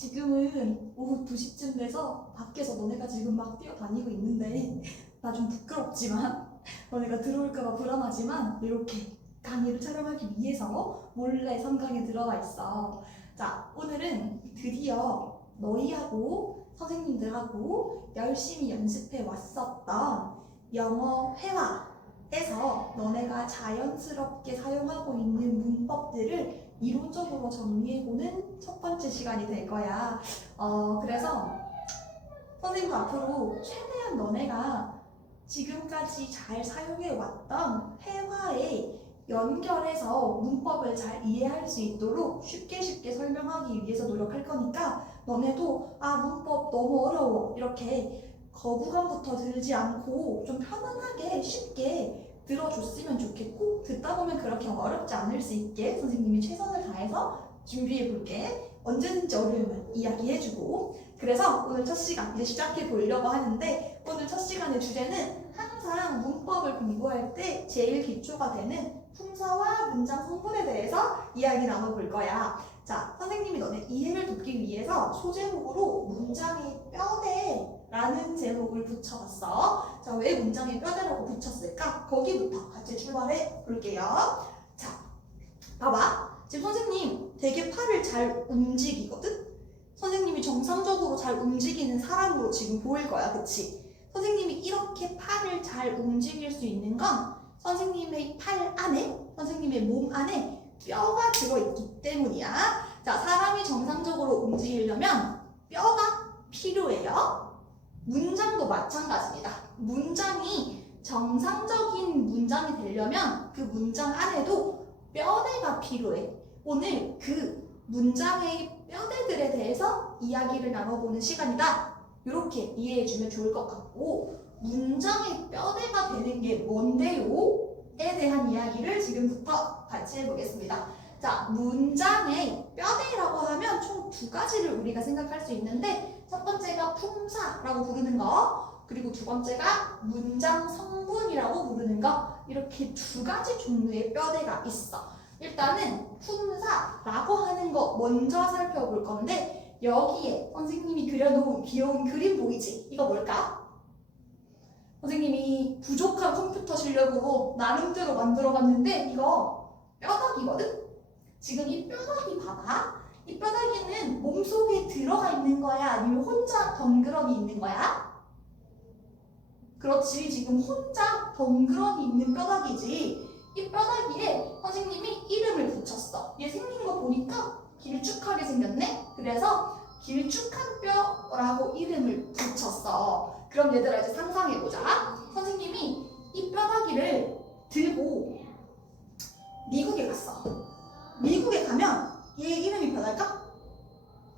지금은 오후 2시쯤 돼서 밖에서 너네가 지금 막 뛰어다니고 있는데 나 좀 부끄럽지만 너네가 들어올까봐 불안하지만 이렇게 강의를 촬영하기 위해서 몰래 섬강에 들어가 있어. 자, 오늘은 드디어 너희하고 선생님들하고 열심히 연습해 왔었던 영어 회화에서 너네가 자연스럽게 사용하고 있는 문법들을 이론적으로 정리해보는 첫 번째 시간이 될 거야. 그래서 선생님 앞으로 최대한 너네가 지금까지 잘 사용해왔던 회화에 연결해서 문법을 잘 이해할 수 있도록 쉽게 설명하기 위해서 노력할 거니까 너네도 문법 너무 어려워 이렇게 거부감부터 들지 않고 좀 편안하게 쉽게 들어줬으면 좋겠고 듣다 보면 그렇게 어렵지 않을 수 있게 선생님이 최선을 다해서 준비해 볼게. 언제든지 어려우면 이야기해주고. 그래서 오늘 첫 시간 이제 시작해 보려고 하는데 오늘 첫 시간의 주제는 항상 문법을 공부할 때 제일 기초가 되는 품사와 문장 성분에 대해서 이야기 나눠볼 거야. 자, 선생님이 너네 이해를 돕기 위해서 소제목으로 문장의 뼈대라는 제목을 붙여봤어. 자, 왜 문장의 뼈대라고 붙였을까? 거기부터 같이 출발해 볼게요. 자, 봐봐. 지금 선생님 되게 팔을 잘 움직이거든? 선생님이 정상적으로 잘 움직이는 사람으로 지금 보일 거야, 그치? 선생님이 이렇게 팔을 잘 움직일 수 있는 건 선생님의 팔 안에, 선생님의 몸 안에 뼈가 들어있기 때문이야. 자, 사람이 정상적으로 움직이려면 뼈가 필요해요. 문장도 마찬가지입니다. 문장이 정상적인 문장이 되려면 그 문장 안에도 뼈대가 필요해. 오늘 그 문장의 뼈대들에 대해서 이야기를 나눠보는 시간이다. 이렇게 이해해주면 좋을 것 같고, 문장의 뼈대가 되는 게 뭔데요? 에 대한 이야기를 지금부터 같이 해보겠습니다. 자, 문장의 뼈대라고 하면 총 두 가지를 우리가 생각할 수 있는데 첫 번째가 품사라고 부르는 거, 그리고 두 번째가 문장 성분이라고 부르는 거, 이렇게 두 가지 종류의 뼈대가 있어. 일단은 품사라고 하는 거 먼저 살펴볼 건데 여기에 선생님이 그려놓은 귀여운 그림 보이지? 이거 뭘까? 선생님이 부족한 컴퓨터 실력으로 나름대로 만들어봤는데 이거 뼈다귀거든? 지금 이 뼈다귀 봐봐. 이 뼈다귀는 몸속에 들어가 있는 거야? 아니면 혼자 덩그러니 있는 거야? 그렇지, 지금 혼자 덩그러니 있는 뼈다귀지. 이 뼈다귀에 선생님이 이름을 붙였어. 얘 생긴 거 보니까 길쭉하게 생겼네? 그래서 길쭉한 뼈라고 이름을 붙였어. 그럼 얘들아 이제 상상해보자. 선생님이 이 뼈다귀를 들고 미국에 갔어. 미국에 가면 얘 이름이 변할까?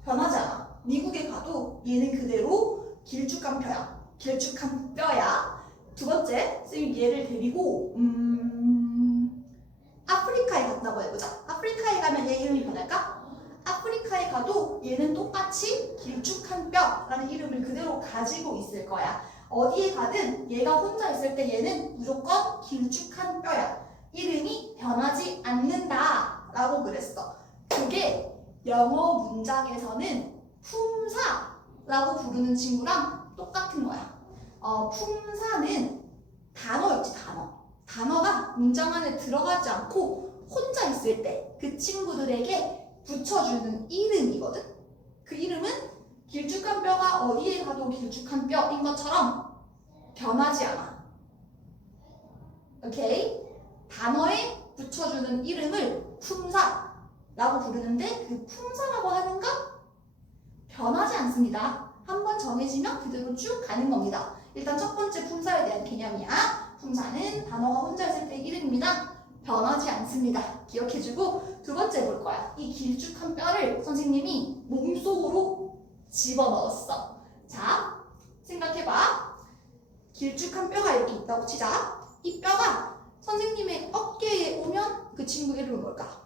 변하지 않아. 미국에 가도 얘는 그대로 길쭉한 뼈야. 길쭉한 뼈야. 두 번째, 선생님이 얘를 데리고 아프리카에 갔다고 해보자. 아프리카에 가면 얘 이름이 변할까? 아프리카에 가도 얘는 똑같이 길쭉한 뼈라는 이름을 그대로 가지고 있을 거야. 어디에 가든 얘가 혼자 있을 때 얘는 무조건 길쭉한 뼈야. 이름이 변하지 않는다 라고 그랬어. 그게 영어 문장에서는 품사라고 부르는 친구랑 똑같은 거야. 품사는 단어 있지, 단어. 단어가 문장 안에 들어가지 않고 혼자 있을 때 그 친구들에게 붙여주는 이름이거든? 그 이름은 길쭉한 뼈가 어디에 가도 길쭉한 뼈인 것처럼 변하지 않아. 오케이? 단어에 붙여주는 이름을 품사라고 부르는데 그 품사라고 하는 건 변하지 않습니다. 한번 정해지면 그대로 쭉 가는 겁니다. 일단 첫 번째 품사에 대한 개념이야. 품사는 단어가 혼자 있을 때 이름입니다. 변하지 않습니다. 기억해주고 두 번째 볼 거야. 이 길쭉한 뼈를 선생님이 몸속으로 집어넣었어. 자, 생각해봐. 길쭉한 뼈가 이렇게 있다고 치자. 이 뼈가 선생님의 어깨에 오면 그 친구 이름은 뭘까?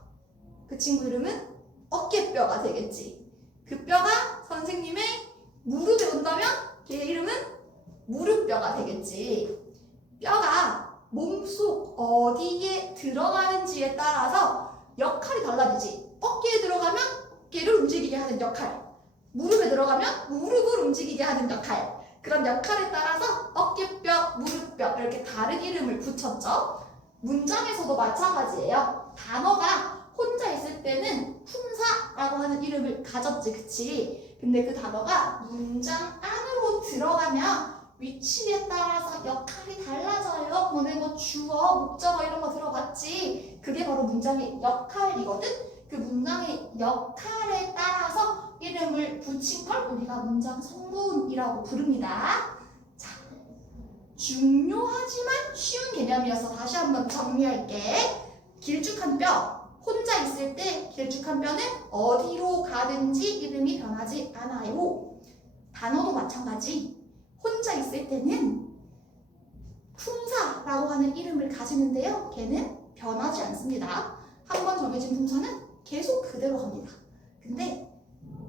그 친구 이름은 어깨뼈가 되겠지. 그 뼈가 선생님의 무릎에 온다면 걔 이름은 무릎뼈가 되겠지. 뼈가 몸속 어디에 들어가는지에 따라서 역할이 달라지지. 어깨에 들어가면 어깨를 움직이게 하는 역할, 무릎에 들어가면 무릎을 움직이게 하는 역할. 그런 역할에 따라서 어깨뼈, 무릎뼈 이렇게 다른 이름을 붙였죠. 문장에서도 마찬가지예요. 단어가 혼자 있을 때는 품사라고 하는 이름을 가졌지, 그치? 근데 그 단어가 문장 안으로 들어가면 위치에 따라서 역할이 달라져요. 너네 뭐 주어, 목적어 이런 거 들어봤지? 그게 바로 문장의 역할이거든? 그 문장의 역할에 따라서 이름을 붙인 걸 우리가 문장 성분이라고 부릅니다. 자, 중요하지만 쉬운 개념이어서 다시 한번 정리할게. 길쭉한 뼈. 혼자 있을 때 길쭉한 뼈는 어디로 가든지 이름이 변하지 않아요. 단어도 마찬가지. 혼자 있을 때는 품사라고 하는 이름을 가지는데요. 걔는 변하지 않습니다. 한번 정해진 품사는 계속 그대로 갑니다. 근데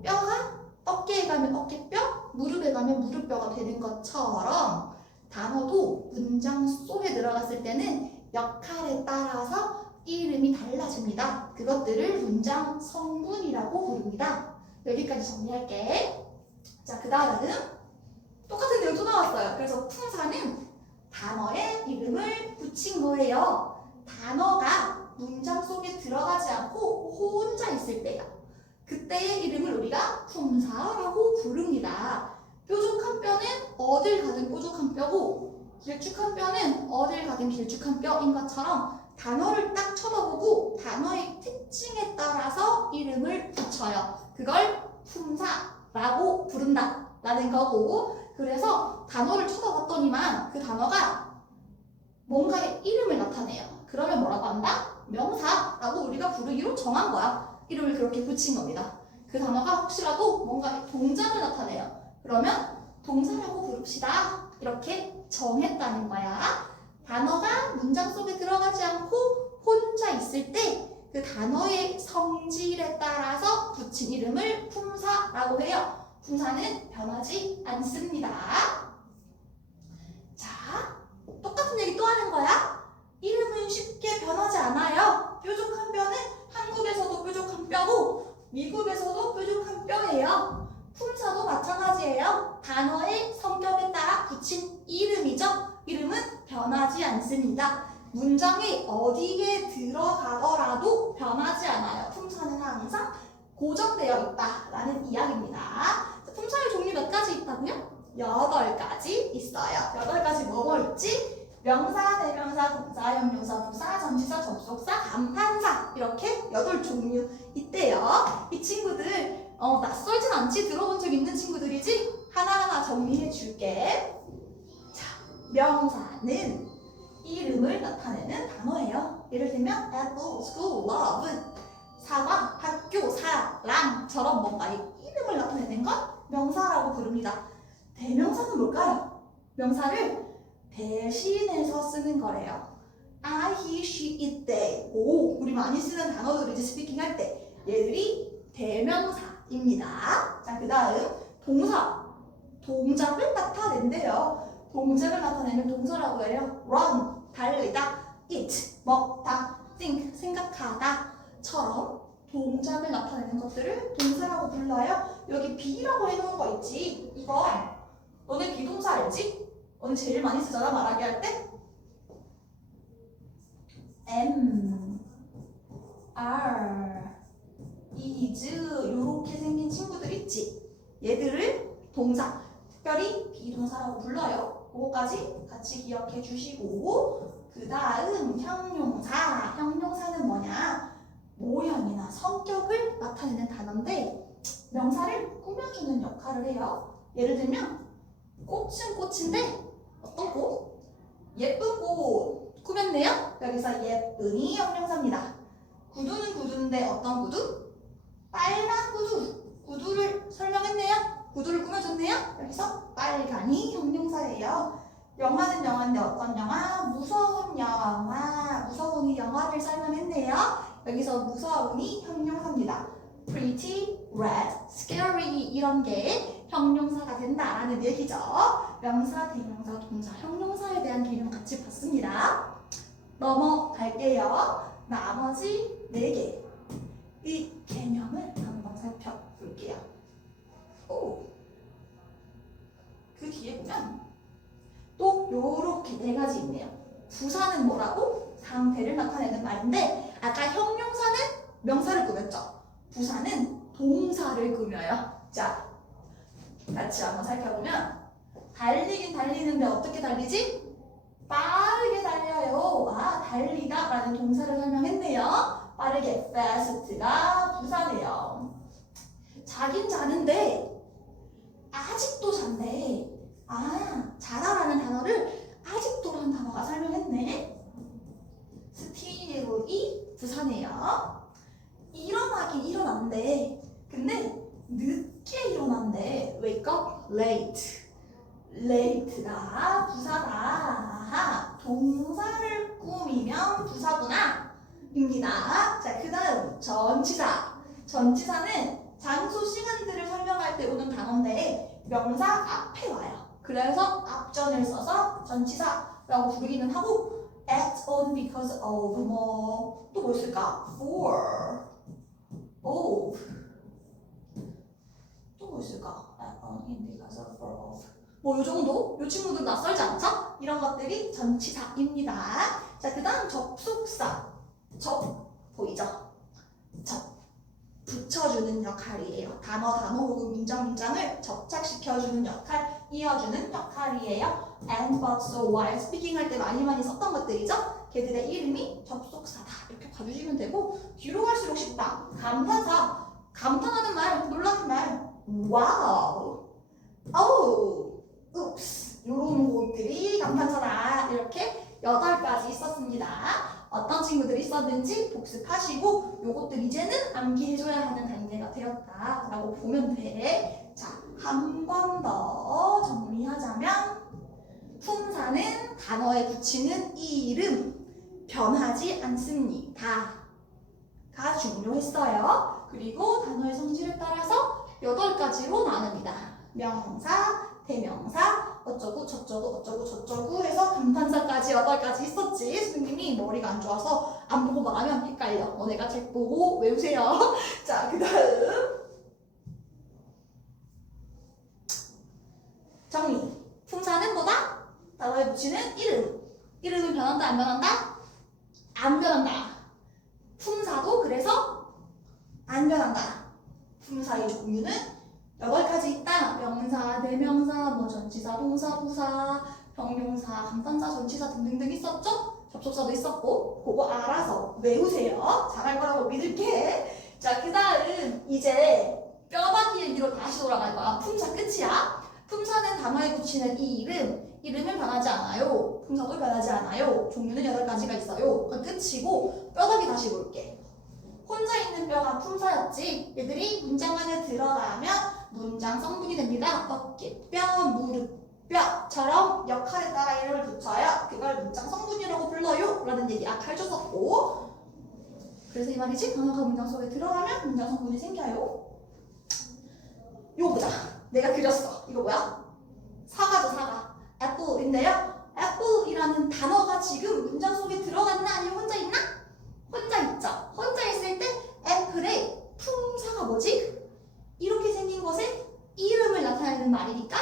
뼈가 어깨에 가면 어깨뼈, 무릎에 가면 무릎뼈가 되는 것처럼 단어도 문장 속에 들어갔을 때는 역할에 따라서 이름이 달라집니다. 그것들을 문장 성분이라고 부릅니다. 여기까지 정리할게. 자, 그 다음은 똑같은 내용 또 나왔어요. 그래서 품사는 단어에 이름을 붙인 거예요. 단어가 문장 속에 들어가지 않고 혼자 있을 때요. 그때의 이름을 우리가 품사라고 부릅니다. 뾰족한 뼈는 어딜 가든 뾰족한 뼈고 길쭉한 뼈는 어딜 가든 길쭉한 뼈인 것처럼 단어를 딱 쳐다보고 단어의 특징에 따라서 이름을 붙여요. 그걸 품사라고 부른다 라는 거고, 그래서 단어를 쳐다봤더니만 그 단어가 뭔가의 이름을 나타내요. 그러면 뭐라고 한다? 명사라고 우리가 부르기로 정한 거야. 이름을 그렇게 붙인 겁니다. 그 단어가 혹시라도 뭔가 동작을 나타내요. 그러면 동사라고 부릅시다. 이렇게 정했다는 거야. 단어가 문장 속에 들어가지 않고 혼자 있을 때 그 단어의 성질에 따라서 붙인 이름을 품사라고 해요. 품사는 변하지 않습니다. 자, 똑같은 얘기 또 하는 거야. 이름은 쉽게 변하지 않아요. 뾰족한 뼈는 한국에서도 뾰족한 뼈고 미국에서도 뾰족한 뼈예요. 품사도 마찬가지예요. 단어의 성격에 따라 붙인 이름이죠. 이름은 변하지 않습니다. 문장이 어디에 들어가더라도 변하지 않아요. 품사는 항상 고정되어 있다라는 이야기입니다. 품사의 종류 몇 가지 있다고요? 8가지 있어요. 8가지 뭐뭐 있지? 명사, 대명사, 동사, 형용사, 부사, 전치사, 접속사, 감탄사 이렇게 8종류 있대요. 이 친구들 낯설진 않지? 들어본 적 있는 친구들이지? 하나하나 정리해 줄게. 자, 명사는 이름을 나타내는 단어예요. 예를 들면 apple, school, love 사과, 학교, 사랑처럼 뭔가 이름을 나타내는 건 명사라고 부릅니다. 대명사는 뭘까요? 명사를 대신해서 쓰는 거래요. I, he, she, it, they. 오, 우리 많이 쓰는 단어들이지 스피킹 할 때. 얘들이 대명사입니다. 자, 그 다음 동사. 동작을 나타낸대요. 동작을 나타내면 동사라고 해요. run, 달리다, eat, 먹다, think, 생각하다처럼 동작을 나타내는 것들을 동사라고 불러요. 여기 be라고 해놓은 거 있지? 이거 너네 비동사 알지? 오늘 제일 많이 쓰잖아, 말하기 할 때. am, are, is 이렇게 생긴 친구들 있지? 얘들을 동사, 특별히 비동사라고 불러요. 그거까지 같이 기억해 주시고, 그 다음 형용사. 형용사는 뭐냐? 모형이나 성격을 나타내는 단어인데 명사를 꾸며주는 역할을 해요. 예를 들면 꽃은 꽃인데 어떤 꽃? 예쁜 꽃 꾸몄네요. 여기서 예쁜이 형용사입니다. 구두는 구두인데 어떤 구두? 빨간 구두. 구두를 설명했네요. 구두를 꾸며줬네요. 여기서 빨간이 형용사예요. 영화는 영화인데 어떤 영화? 무서운 영화. 무서운이 영화를 설명했네요. 여기서 무서운이 형용사입니다. pretty, red, scary 이런 게 형용사가 된다라는 얘기죠. 명사, 대명사, 동사, 형용사에 대한 개념 같이 봤습니다. 넘어갈게요. 나머지 4개. 이 개념을 한번 살펴볼게요. 네 가지 있네요. 부사는 뭐라고? 상태를 나타내는 말인데 아까 형용사는 명사를 꾸몄죠. 부사는 동사를 꾸며요. 자, 같이 한번 살펴보면 달리긴 달리는데 어떻게 달리지? 빠르게 달려요. 아, 달리다 라는 동사를 설명했네요. 빠르게 fast가 부사네요. 자긴 자는데 아직도 잔대. 아, 자다라는 단어를 아직도라는 단어가 설명했네. still이 부사네요. 일어나긴 일어난대. 근데 늦게 일어난대. wake up late. late가 부사다. 아하, 동사를 꾸미면 부사구나 입니다. 자, 그 다음 전치사. 전치사는 장소, 시간들을 설명할 때 오는 단어인데 명사 앞에 와요. 그래서 앞전을 써서 전치사라고 부르기는 하고 act on because of 뭐 또 뭐 있을까? for, of 또 뭐 있을까? act on in because of, for, of 뭐 요 정도? 요 친구들 낯설지 않죠? 이런 것들이 전치사입니다. 자, 그 다음 접속사. 접 보이죠? 접 붙여주는 역할이에요. 단어 혹은 문장을 접착시켜주는 역할, 이어주는 역할이에요. and, but, so, while speaking 할 때 많이 썼던 것들이죠. 걔들의 이름이 접속사다. 이렇게 봐주시면 되고 뒤로 갈수록 쉽다. 감탄사. 감탄하는 말, 놀라는 말. 와우. 어우. 읍스. 이런 것들이 감탄사다. 이렇게 8가지 있었습니다. 어떤 친구들이 있었는지 복습하시고 요것들 이제는 암기해줘야 하는 단계가 되었다라고 보면 돼. 자, 한 번 더 정리하자면 품사는 단어에 붙이는 이름 변하지 않습니다. 가 중요했어요. 그리고 단어의 성질에 따라서 8가지로 나눕니다. 명사, 대명사, 어쩌고 저쩌고 해서 감탄사까지 8가지 있었지. 선생님이 머리가 안 좋아서 안 보고 말하면 헷갈려. 너네가 책 보고 외우세요. 자, 그 다음 정리. 품사는 뭐다? 단어에 붙이는 이름. 이름은 변한다 안 변한다? 안 변한다. 품사도 그래서 안 변한다. 품사의 종류는 8가지 있다. 명사, 대명사, 뭐 전치사, 동사, 부사, 형용사, 감탄사, 전치사 등등등 있었죠? 접속사도 있었고 그거 알아서 외우세요. 잘할 거라고 믿을게. 자, 그 다음 이제 뼈다귀 얘기로 다시 돌아갈 거야. 품사 끝이야. 품사는 단어에 붙이는 이 이름은 변하지 않아요. 품사도 변하지 않아요. 종류는 8가지가 있어요. 그건 끝이고 뼈다귀 다시 볼게. 혼자 있는 뼈가 품사였지. 얘들이 문장 안에 들어가면 문장 성분이 됩니다. 어깨뼈, 무릎뼈처럼 역할에 따라 이름을 붙여요. 그걸 문장 성분이라고 불러요. 라는 얘기 아까 해줬었고. 그래서 이 말이지. 단어가 문장 속에 들어가면 문장 성분이 생겨요. 이거 보자. 내가 그렸어. 이거 뭐야? 사과죠, 사과. apple인데요. apple이라는 단어가 지금 문장 속에 들어갔나? 아니면 혼자 있나? 혼자 있죠. 혼자 있을 때 apple의 품사가 뭐지? 이렇게 생긴 것에 이름을 나타내는 말이니까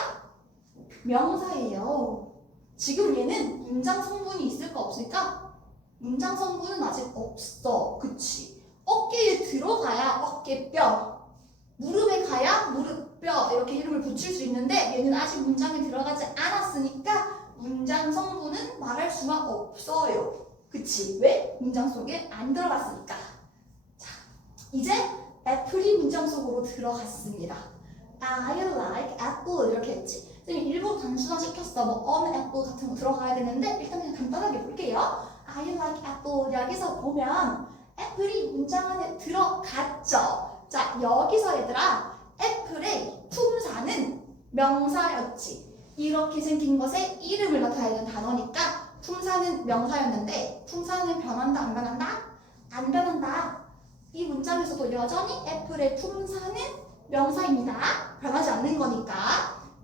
명사예요. 지금 얘는 문장 성분이 있을까 없을까? 문장 성분은 아직 없어. 그치? 어깨에 들어가야 어깨뼈, 무릎에 가야 무릎뼈 이렇게 이름을 붙일 수 있는데 얘는 아직 문장에 들어가지 않았으니까 문장 성분은 말할 수가 없어요. 그치? 왜? 문장 속에 안 들어갔으니까. 자, 이제 애플이 문장 속으로 들어갔습니다. I like apple 이렇게 했지. 선생님이 일부러 단순화 시켰어. 뭐 on apple 같은 거 들어가야 되는데 일단 그냥 간단하게 볼게요. I like apple 여기서 보면 애플이 문장 안에 들어갔죠. 자, 여기서 얘들아 애플의 품사는 명사였지. 이렇게 생긴 것에 이름을 나타내는 단어니까 품사는 명사였는데 품사는 변한다 안 변한다? 안 변한다. 이 문장에서도 여전히 애플의 품사는 명사입니다. 변하지 않는 거니까.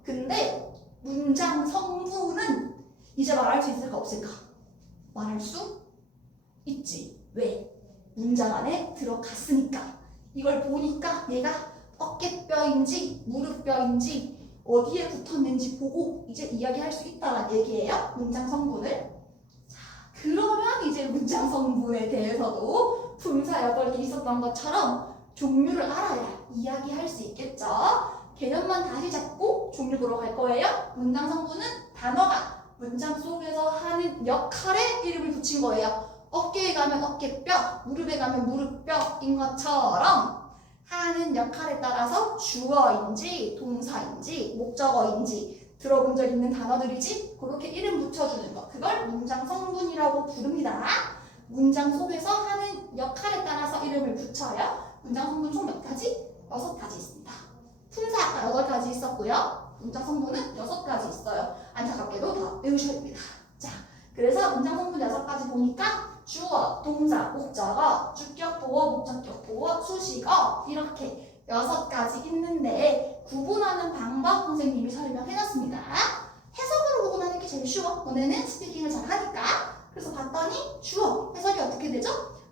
근데 문장 성분은 이제 말할 수 있을까 없을까? 말할 수 있지. 왜? 문장 안에 들어갔으니까. 이걸 보니까 얘가 어깨뼈인지 무릎뼈인지 어디에 붙었는지 보고 이제 이야기할 수 있다는 얘기예요. 문장 성분을. 자, 그러면 이제 문장 성분에 대해서도 품사 여벌이 있었던 것처럼 종류를 알아야 이야기할 수 있겠죠. 개념만 다시 잡고 종류 보러 갈 거예요. 문장 성분은 단어가 문장 속에서 하는 역할에 이름을 붙인 거예요. 어깨에 가면 어깨뼈, 무릎에 가면 무릎뼈인 것처럼 하는 역할에 따라서 주어인지 동사인지 목적어인지 들어본 적 있는 단어들이지 그렇게 이름 붙여주는 거 그걸 문장 성분이라고 부릅니다. 문장 속에서 하는 역할에 따라서 이름을 붙여요. 문장 성분 총 몇 가지? 6가지 있습니다. 품사 아까 8가지 있었고요. 문장 성분은 6가지 있어요. 안타깝게도 다 외우셔야 됩니다. 자, 그래서 문장 성분 6가지 보니까 주어, 동사, 목적어, 주격, 보어, 목적격, 보어, 수식어 이렇게 6가지 있는데 구분하는 방법 선생님이 설명해놨습니다. 해석으로 구분하는 게 제일 쉬워. 너네는 스피킹을 잘 하니까. 그래서 봤더니 주어, 해석이 어떻게 되죠?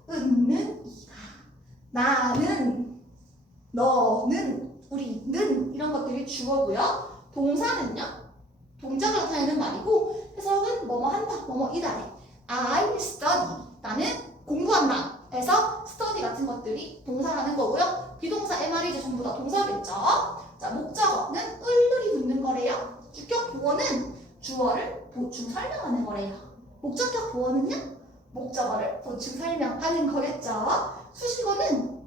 은는, 이가, 나는, 너는, 우리는 이런 것들이 주어고요. 동사는요. 동작을 나타내는 말이고 해석은 뭐뭐 한다, 뭐뭐 이다. I study. 나는 공부한다. 에서 study 같은 것들이 동사라는 거고요. 비동사 MR이 전부 다 동사겠죠. 자, 목적어는 을들이 붙는 거래요. 주격 보어는 주어를 보충 설명하는 거래요. 목적격 보어는요? 목적어를 보충 설명하는 거겠죠. 수식어는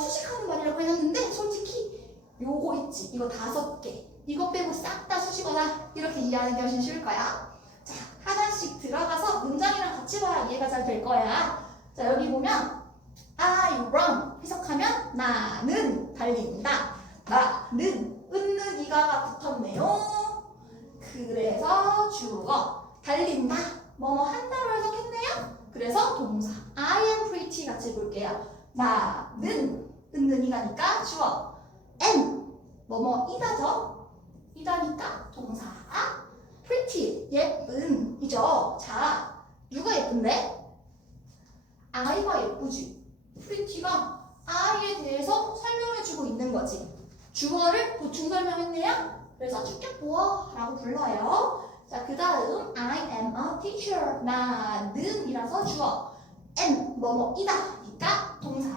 수식하는 말이라고 해놨는데 솔직히 요거 있지. 이거 5개. 이거 빼고 싹 다 수식어다. 이렇게 이해하는 게 훨씬 쉬울 거야. 자, 하나씩 들어가서 문장이랑 같이 봐야 이해가 잘 될 거야. 자, 여기 보면 I run 해석하면 나는 달린다. 나는 은는 이가가 붙었네요. 그래서 주어 달린다. 뭐뭐 한다로 해석했네요. 그래서 동사 I am pretty 같이 볼게요. 나는 은는 이가니까 주어 am 뭐뭐 이다죠. 이다니까 동사 pretty 예쁜 이죠. 자, 누가 예쁜데? I가 예쁘지. pretty가 I에 대해서 설명해주고 있는 거지. 주어를 보충 설명했네요. 그래서 주격 보어라고 불러요. 자, 그 다음 I am a teacher. 나는 이라서 주어 am 뭐뭐이다 니까 동사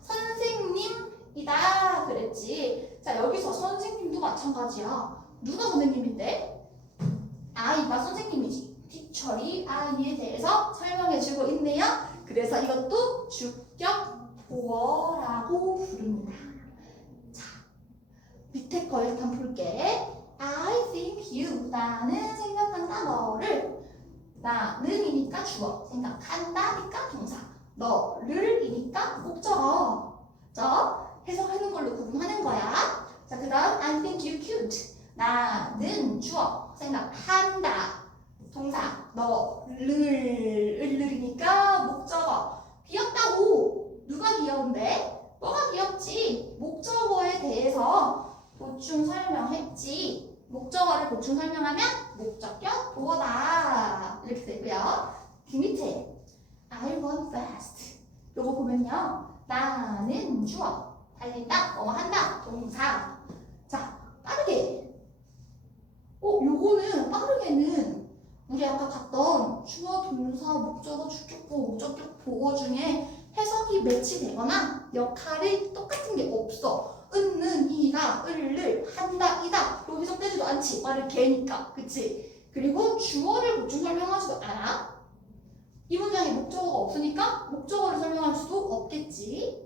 선생님이다 그랬지. 자, 여기서 선생님도 마찬가지야. 누가 선생님인데? I가 선생님이지. teacher이 I에 대해서 설명해주고 있네요. 그래서 이것도 주격 보어라고 부릅니다. 자, 밑에 거 일단 볼게. I think you. 나는 생각한다 너를. 나는이니까 주어. 생각한다니까 동사. 너를이니까 목적어. 자, 해석하는 걸로 구분하는 거야. 자, 그 다음 I think you cute. 나는 주어. 생각한다. 동사. 을이니까 목적어. 귀엽다고. 누가 귀여운데? 너가 귀엽지. 목적어에 대해서 보충 설명했지. 목적어를 보충 설명하면 목적격 보어다. 이렇게 되고요. 그 밑에 I run fast. 요거 보면요. 나는 주어. 달린다. 뭐뭐 한다. 동사. 자, 빠르게. 요거는 빠르게는 우리 아까 봤던 주어, 동사, 목적어, 주격 보어, 목적격 보어 중에 해석이 매치되거나 역할이 똑같은 게 없어. 은는, 이가, 을을, 한다, 이다. 로 해석되지도 않지. 말을 개니까. 그치? 그리고 주어를 보충 설명하지도 않아. 이 문장에 목적어가 없으니까 목적어를 설명할 수도 없겠지.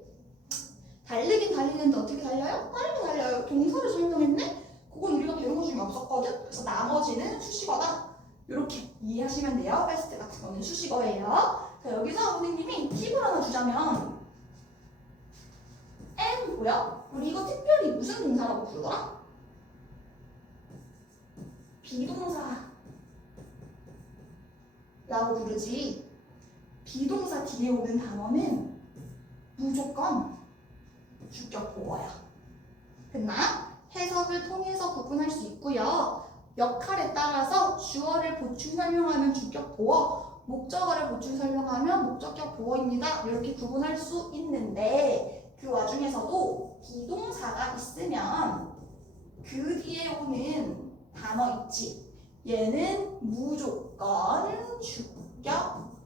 달리긴 달리는데 어떻게 달려요? 빠르게 달려요. 동사를 설명했네? 그건 우리가 배운 것 중에 없었거든? 그래서 나머지는 수식어다. 이렇게 이해하시면 돼요. fast 같은 거는 수식어예요. 자, 여기서 선생님이 팁을 하나 주자면 am 뭐야? 우리 이거 특별히 무슨 동사라고 부르더라? 비동사라고 부르지. 비동사 뒤에 오는 단어는 무조건 주격 보어야. 됐나? 해석을 통해서 구분할 수 있고요. 역할에 따라서 주어를 보충 설명하면 주격 보어, 목적어를 보충 설명하면 목적격 보어입니다. 이렇게 구분할 수 있는데 그 와중에서도 비동사가 있으면 그 뒤에 오는 단어 있지. 얘는 무조건 주격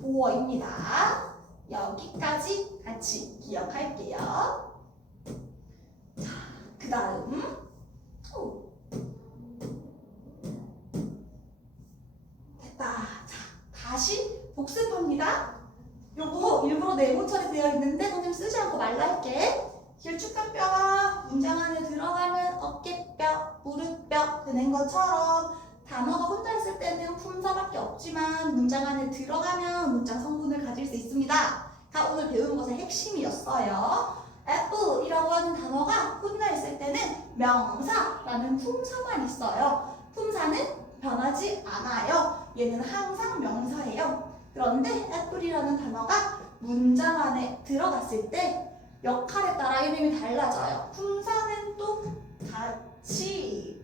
보어입니다. 여기까지 같이 기억할게요. 자, 그 다음 됐다. 자, 다시 복습합니다. 요거 일부러 네모 처리되어 있는데 선생님 쓰지 않고 말라 할게. 길쭉한 뼈가 문장 안에 들어가면 어깨뼈, 무릎뼈 되는 것처럼 단어가 혼자 있을 때는 품사밖에 없지만 문장 안에 들어가면 문장 성분을 가질 수 있습니다. 다 오늘 배운 것의 핵심이었어요. apple이라고 하는 단어가 혼자 있을 때는 명사라는 품사만 있어요. 품사는 변하지 않아요. 얘는 항상 명사예요. 그런데 apple이라는 단어가 문장 안에 들어갔을 때 역할에 따라 이름이 달라져요. 품사는 또 같이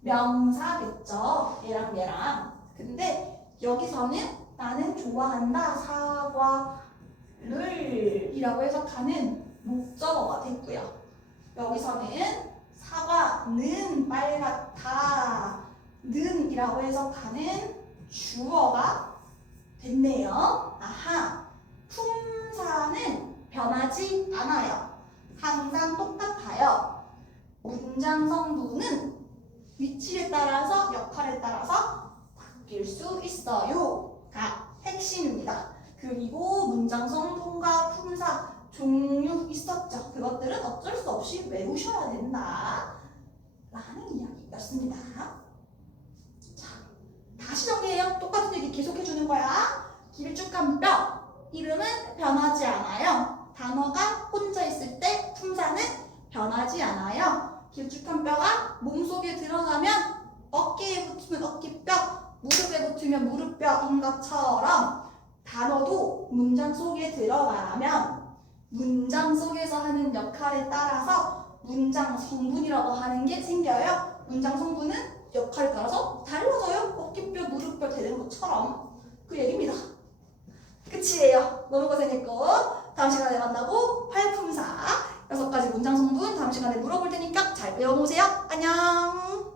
명사겠죠. 얘랑 얘랑. 근데 여기서는 나는 좋아한다 사과를 이라고 해석하는 목적어가 됐고요. 여기서는 사과는 빨갛다 는 이라고 해석하는 주어가 됐네요. 아하. 품사는 변하지 않아요. 항상 똑같아요. 문장 성분은 위치에 따라서 역할에 따라서 바뀔 수 있어요가 핵심입니다. 그리고 문장 성분과 품사 종류 있었죠. 그것들은 어쩔 수 없이 외우셔야 된다 라는 이야기였습니다. 자, 다시 정리해요. 똑같은 얘기 계속 해주는 거야. 길쭉한 뼈 이름은 변하지 않아요. 단어가 혼자 있을 때 품사는 변하지 않아요. 길쭉한 뼈가 몸속에 들어가면 어깨에 붙으면 어깨뼈, 무릎에 붙으면 무릎뼈인 것처럼 단어도 문장 속에 들어가려면 문장 속에서 하는 역할에 따라서 문장 성분이라고 하는 게 생겨요. 문장 성분은 역할에 따라서 달라져요. 어깨뼈, 무릎뼈 되는 것처럼. 그 얘기입니다. 끝이에요. 너무 고생했고 다음 시간에 만나고 활품사 6가지 문장 성분 다음 시간에 물어볼 테니까 잘 외워놓으세요. 안녕.